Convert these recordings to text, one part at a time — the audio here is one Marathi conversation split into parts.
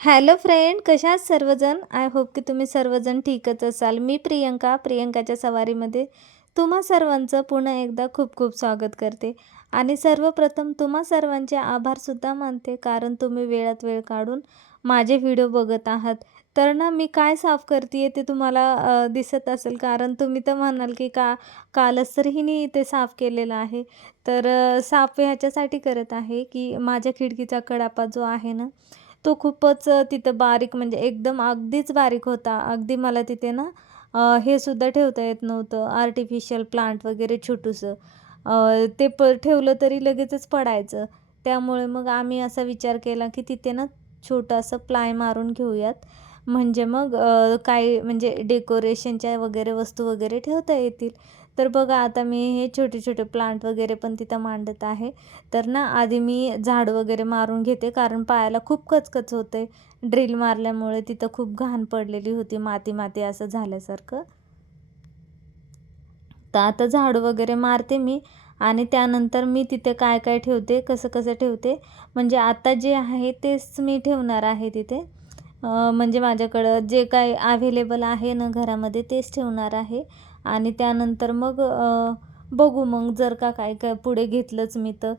हॅलो फ्रेंड कशा आहात सर्वजण? आय होप की तुम्ही सर्वजण ठीकच असाल. मी प्रियंका प्रियंकाच्या सवारीमध्ये तुम्हा सर्वांचं पुन्हा एकदा खूप खूप स्वागत करते. आणि सर्वप्रथम तुम्हा सर्वांचे आभारसुद्धा मानते कारण तुम्ही वेळात वेळ काढून माझे व्हिडिओ बघत आहात. तर ना मी काय साफ करते ते तुम्हाला दिसत असेल कारण तुम्ही तर म्हणाल की का कालच तर हिने ते साफ केलेलं आहे. तर साफ ह्याच्यासाठी करत आहे की माझ्या खिडकीचा कडापा जो आहे ना तो खूपच तिथं बारीक म्हणजे एकदम अगदीच बारीक होता. अगदी मला तिथे ना हे सुद्धा ठेवता येत नव्हतं आर्टिफिशियल प्लांट वगैरे छोटूसं. ते प ठेवलं तरी लगेचच पडायचं. त्यामुळे मग आम्ही असा विचार केला की तिथे ना छोटासा प्लाय मारून घेऊयात. म्हणजे मग काही म्हणजे डेकोरेशनच्या वगैरे वस्तू वगैरे ठेवता येतील. तर बघा आता मी हे छोटे-छोटे प्लांट वगैरे पण तिथं मांडत आहे. तर ना आधी मी झाड वगैरे मारून घेते कारण पायाला खूप कचकच होते. ड्रिल मारल्यामुळे तिथं खूप घाण पडलेली होती, माती-माती असं झाल्यासारखं. तर आता झाड वगैरे मारते मी आणि त्यानंतर मी तिथे काय-काय ठेवते, कसं-कसं ठेवते, म्हणजे आता जे आहे तेच मी ठेवणार आहे तिथे. म्हणजे माझ्याकडं जे काही अवेलेबल आहे ना घरामध्ये तेच ठेवणार आहे आणि त्यानंतर मग बघू मग जर का काय काय पुढे घेतलंच मी तर.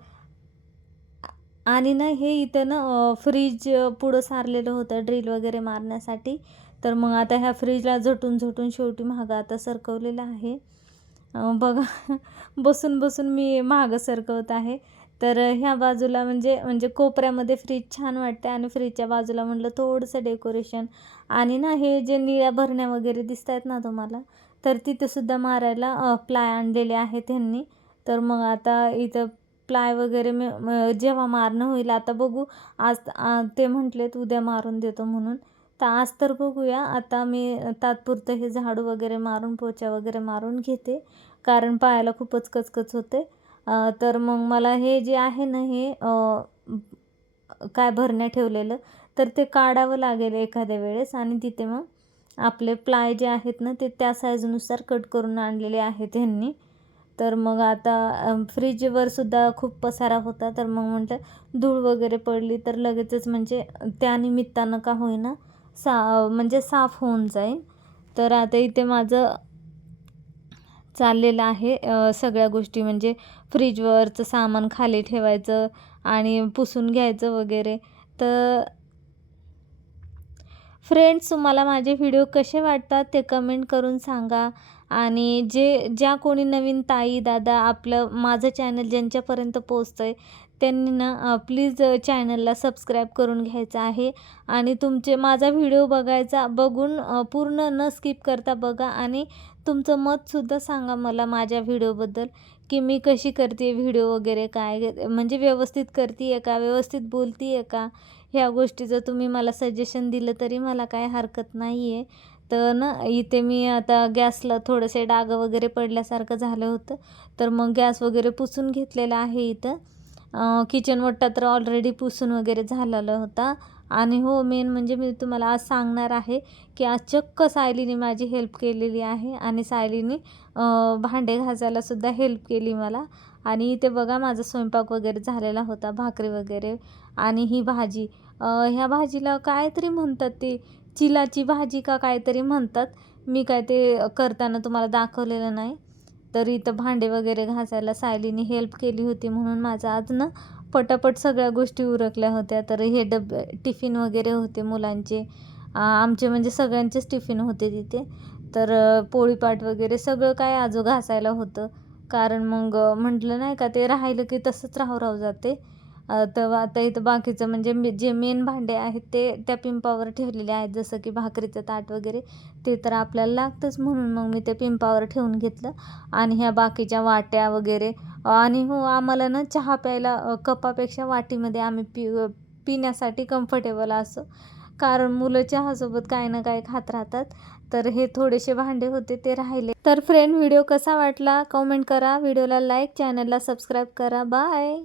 आणि ना हे इथं ना फ्रीज पुढं सारलेलं होतं ड्रिल वगैरे मारण्यासाठी. तर मग आता ह्या फ्रीजला झटून-झटून शेवटी मागं आता सरकवलेलं आहे. बघा बसून-बसून मी मागं सरकवत आहे. तर ह्या बाजूला म्हणजे म्हणजे कोपऱ्यामध्ये फ्रीज छान वाटते आणि फ्रीजच्या बाजूला म्हटलं थोडंसं डेकोरेशन आणि ना हे जे निळ्या भरण्या वगैरे दिसत आहेत ना तुम्हाला, तर तिथंसुद्धा मारायला प्लाय आणलेले आहेत ह्यांनी. तर मग आता इथं प्लाय वगैरे मी म जेव्हा मारणं होईल आता बघू आज ते म्हटलेत उद्या मारून देतो म्हणून. तर आज तर बघूया आता मी तात्पुरतं हे झाडू वगैरे मारून पोछा वगैरे मारून घेते. कारण पायाला खूपच कचकच होते. तर मग मला हे जे आहे ना हे काय भरण्या ठेवलेलं, तर ते काढावं लागेल एखाद्या वेळेस आणि तिथे मग आपले प्लाय जे आहेत ना ते त्या साईजनुसार कट करून आणलेले आहेत ह्यांनी. तर मग आता फ्रीजवर सुद्धा खूप पसारा होता. तर मग म्हटलं धूळ वगैरे पडली तर लगेचच म्हणजे त्या निमित्तानं का होईना सा म्हणजे साफ होऊन जाईल. तर आता इथे माझं चाललेलं आहे सगळ्या गोष्टी म्हणजे फ्रीजवरचं सामान खाली ठेवायचं आणि पुसून घ्यायचं वगैरे. तर फ्रेंड्स तुम्हाला माझे व्हिडिओ कसे वाटतात ते कमेंट करून सांगा आणि जे ज्या कोणी नवीन ताई, दादा आपलं माझं चॅनल ज्यांच्यापर्यंत पोहोचतं आहे त्यांनी ना प्लीज चॅनलला सबस्क्राईब करून घ्यायचं आहे. आणि तुमचे माझा व्हिडिओ बघायचा बघून पूर्ण न स्किप करता बघा आणि तुमचं मतसुद्धा सांगा मला माझ्या व्हिडिओबद्दल की मी कशी करते व्हिडिओ वगैरे काय म्हणजे व्यवस्थित करते आहे का व्यवस्थित बोलते आहे का? ह्या गोष्टीचं तुम्ही मला सजेशन दिलं तरी मला काय हरकत नाही आहे तर ना इथे मी आता गॅसला थोडंसे डाग वगैरे पडल्यासारखं झालं होतं. तर मग गॅस वगैरे पुसून घेतलेला आहे इथं. किचन वट्टा तर ऑलरेडी पुसून वगैरे झालेला होता. आणि हो मेन म्हणजे मी तुम्हाला आज सांगणार आहे की आज चक्क सायलीने माझी हेल्प केलेली आहे. आणि सायलीने भांडे घासायलासुद्धा हेल्प केली मला. आणि इथे बघा माझा स्वयंपाक वगैरे झालेला होता भाकरी वगैरे आणि ही भाजी. ह्या भाजीला कायतरी म्हणतात ते चिलाची भाजी का काहीतरी म्हणतात. मी काय ते करताना तुम्हाला दाखवलेलं नाही. तर इथं भांडे वगैरे घासायला सायलीने हेल्प केली होती म्हणून माझं आज ना पटापट सगळ्या गोष्टी उरकल्या होत्या. तर हे डबे टिफिन वगैरे होते मुलांचे. आमचे म्हणजे सगळ्यांचेच टिफिन होते तिथे. तर पोळीपाट वगैरे सगळं काय आजू घासायला होतं. कारण मग म्हटलं नाही का ते राहिलं की तसंच राहू राहू जाते. तर आता इथं बाकीचं म्हणजे मे जे मेन भांडे आहेत ते त्या पिंपावर ठेवलेले आहेत जसं की भाकरीचं ताट वगैरे ते तर आपल्याला लागतंच. म्हणून मग मी ते पिंपावर ठेवून घेतलं. आणि ह्या बाकीच्या वाट्या वगैरे आणि हो आम्हाला ना चहा प्यायला कपापेक्षा वाटीमध्ये आम्ही पि पिण्यासाठी कम्फर्टेबल असं. कारण मुलं चहासोबत काय ना काय खात राहतात. तर हे थोडेसे भांडे होते ते राहिले. तर फ्रेंड व्हिडिओ कसा वाटला? कमेंट करा. व्हिडिओला लाईक चॅनलला सबस्क्राईब करा. बाय